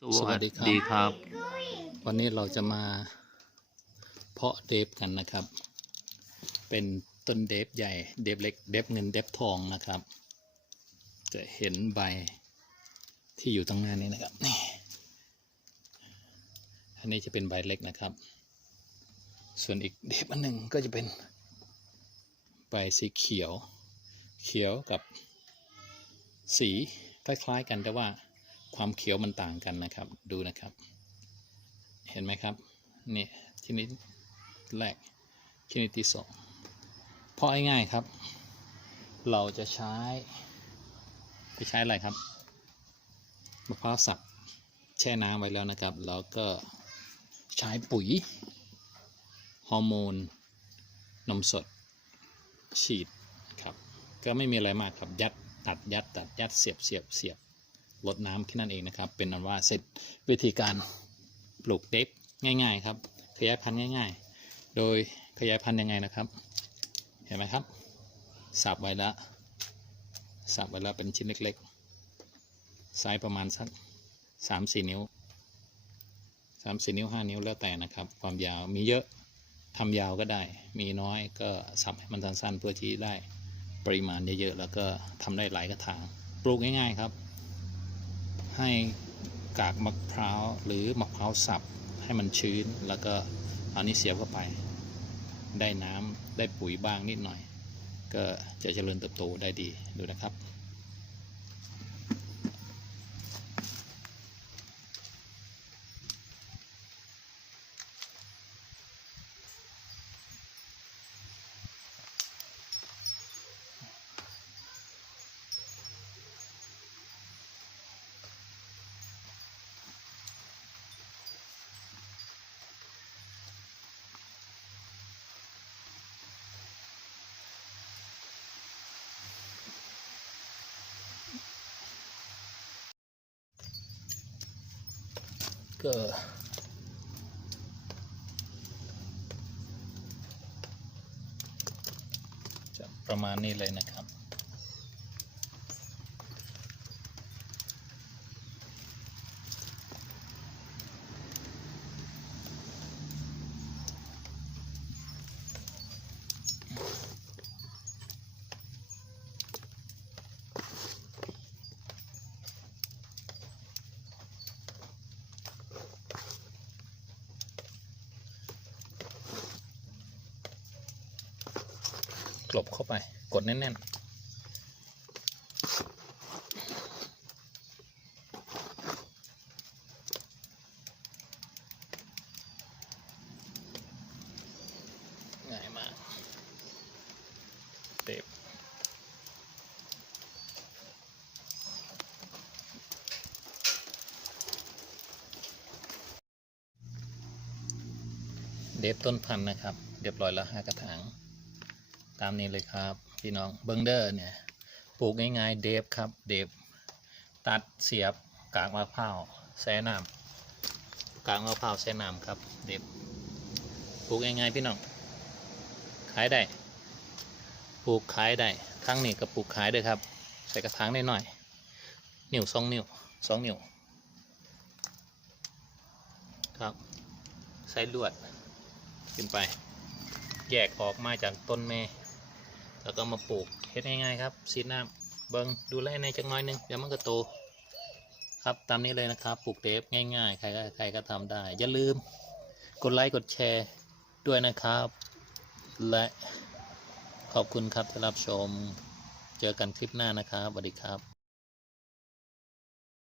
สวัสดีครับดีครับ วันนี้เราจะมาเพาะเดฟกันนะครับ เป็นต้นเดฟใหญ่เดฟเล็กเดฟเงินเดฟทองนะครับ จะเห็นใบที่อยู่ตรงหน้านี้นะครับนี่อันนี้จะเป็นใบเล็กนะครับ ส่วนอีกเดฟอันหนึ่งก็จะเป็นใบสีเขียว เขียวกับสีคล้ายๆกันแต่ว่า ความเขียวมันต่างกันนะครับ ดูนะครับ เห็นไหมครับนี่ชนิดแรกชนิดที่สองเพราะง่ายๆครับ เราจะใช้จะใช้อะไรครับมะพร้าวสับแช่น้ำไว้แล้วนะครับ แล้วก็ใช้ปุ๋ยฮอร์โมนนมสดฉีดครับ ก็ไม่มีอะไรมากครับ ยัดตัดยัดตัดยัดเสียบเสียบเสียบ ลดน้ำแค่นั้นเองนะครับ เป็นอันว่าเสร็จวิธีการปลูกเด็กง่าย ๆ ครับ ขยายพันธุ์ง่าย ๆ โดยขยายพันธุ์ยังไงนะครับ เห็นไหมครับ สับไว้แล้วสับไว้แล้วเป็นชิ้นเล็กๆไซส์ประมาณสักสามสี่นิ้วสามสี่นิ้วห้านิ้วแล้วแต่นะครับ ความยาวมีเยอะทำยาวก็ได้ มีน้อยก็สับให้มันสั้นๆเพื่อที่ได้ปริมาณเยอะๆแล้วก็ทำได้หลายกระถางปลูกง่ายๆครับ ให้กากมะพร้าวหรือมะพร้าวสับให้มันชื้น แล้วก็เอานี้เสียบเข้าไป ได้น้ำได้ปุ๋ยบ้างนิดหน่อย ก็จะเจริญเติบโตได้ดีดูนะครับ ก็จะประมาณนี้เลยนะครับ กลบเข้าไปกดแน่นๆง่ายมากเต็บเดฟต้นพันธุ์นะครับ เรียบร้อยแล้วห้ากระถาง ตามนี้เลยครับพี่น้องเบิงเดอร์เนี่ยปลูกง่ายๆเดฟครับเดฟตัดเสียบกากมะพร้าวแซ่น้ำกากมะพร้าวแซ่น้ำครับเดฟปลูกง่ายๆพี่น้องขายได้ปลูกขายได้ครั้งนี้ก็ปลูกขายด้วยครับ ใส่กระถางได้หน่อยนิ้วสองนิ้วสองนิ้วครับใส่ลวดขึ้นไป แยกออกมาจากต้นแม่ แล้วก็มาปลูกเฮ็ดง่ายๆครับซีดน้ำเบิงดูแลในจักน้อยหนึงเดี๋ยวมันก็โตครับตามนี้เลยนะครับปลูกเดฟง่ายๆ ใครก็ใครก็ทำได้ อย่าลืมกดไลค์กดแชร์ด้วยนะครับ และขอบคุณครับที่รับชม เจอกันคลิปหน้านะครับสวัสดีครับ